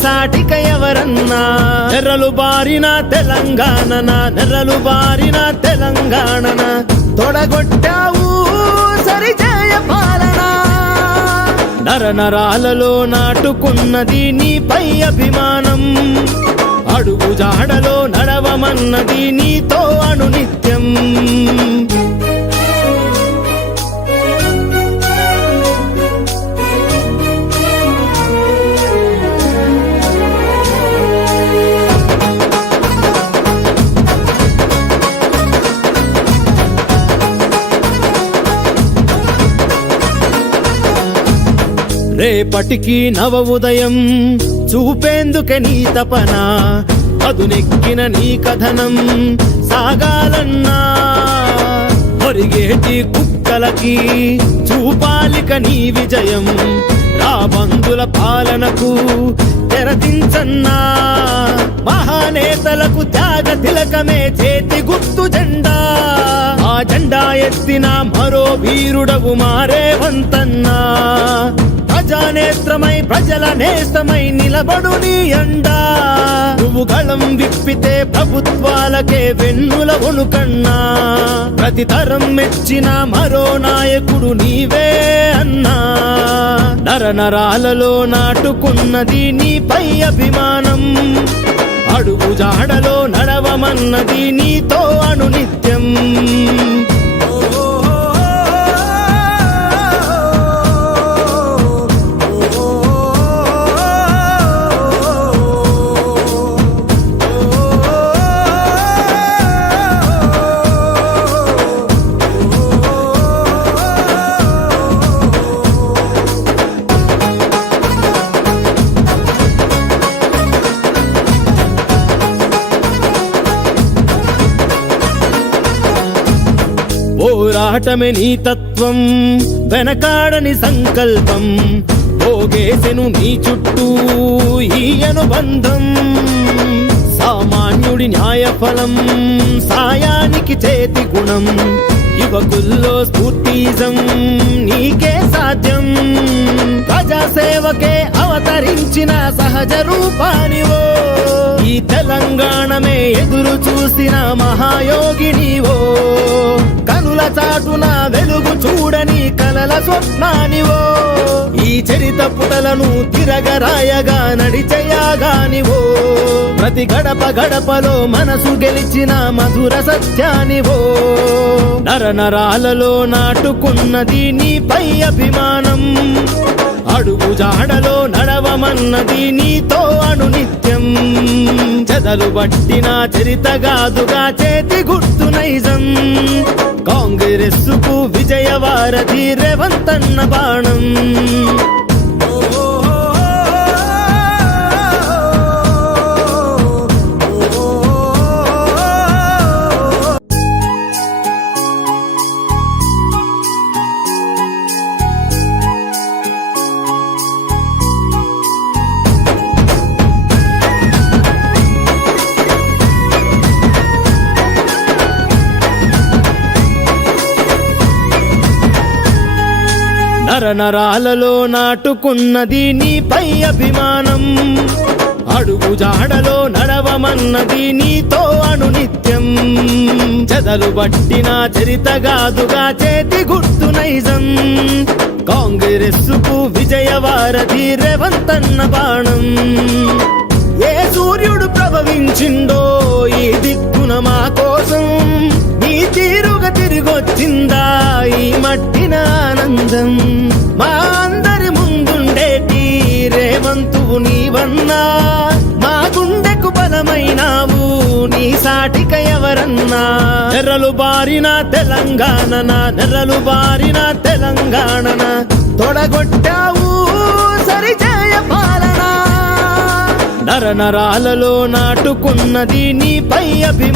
సాటిక ఎవరన్నా నెర్రలు బారిన తెలంగాణన నెర్రలు బారిన తెలంగాణన తొడగొట్టావు సరిజయ పాలన నరనరాలలో నాటుకున్నది నీపై అభిమానం అడుగు జాడలో నడవమన్నది నీతో అనునిత్యం రేపటికి నవ ఉదయం చూపేందుకే నీ తపన అదునెక్కిన నీ కథనం సాగాలన్నా ఒరిగేటి కుక్కలకి చూపాలిక నీ విజయం రాబందుల పాలనకు తెరదించన్నా మహానేతలకు త్యాగ తిలకమే చేతి గుర్తు జెండా ఆ జెండా ఎత్తిన మరో వీరుడవు మారేవంతన్నా ప్రజానేత్రమై ప్రజల నేస్తమై నిలబడు నీ అండా నువ్వు గళం విప్పితే ప్రభుత్వాలకే వెన్నుల వణుకన్నా ప్రతి తరం మెచ్చిన మరో నాయకుడు నీవే అన్నా నరనరాలలో నాటుకున్నది నీపై అభిమానం అడుగు జాడలో నడవమన్నది నీతో అనునిత్యం పోరాటమే నీ తత్వం వెనకాడని సంకల్పం పోగేసెను నీ చుట్టూ ఈ అనుబంధం సామాన్యుడి న్యాయఫలం సాయానికి చేతి గుణం యువకుల్లో స్ఫూర్తిజం నీకే సాధ్యం ప్రజాసేవకే అవతరించిన సహజ రూపానివో ఈ తెలంగాణమే ఎదురు చూసిన మహాయోగినివో కనుల చాటున వెలుగు చూడని కలల స్వప్నానివో ఈ చరిత పుటలను తిరగరాయగా నడిచేయగానివో ప్రతి గడప గడపలో మనసు గెలిచిన మధుర సత్యానివో నరనరాలలో నాటుకున్నది నీపై అభిమానం అడుగు జాడలో నడవమన్నది నీతో అనునిత్యం చెదలు పట్టిన చరితగాదుగా చేతి గుర్తు నైజం కాంగ్రెస్సుకు విజయవారధి రేవంతన్న బాణం నరనరాలలో నాటుకున్నది నీపై అభిమానం అడుగు జాడలో నడవమన్నది నీతో అనునిత్యం చెదలు పట్టిన చరితగాదుగా చేతి గుర్తు నైజం కాంగ్రెస్సుకు విజయవారధి రేవంతన్న బాణం ఏ సూర్యుడు ప్రభవించిండో ఈ దిక్కున మా కోసం నీ తీరుగా తిరిగొచ్చిందా ఈ మట్టిన ఆనందం మా అందరి ముందుండేటి రేవంతువు నీవన్నా మా గుండెకు బలమైనావు నీ సాటిక ఎవరన్నా నెర్రలు బారిన తెలంగాణన నెర్రలు బారిన తెలంగాణన తొడగొట్టావు సరిజయ పాలన నరనరాలలో నాటుకున్నది నీపై అభిమానం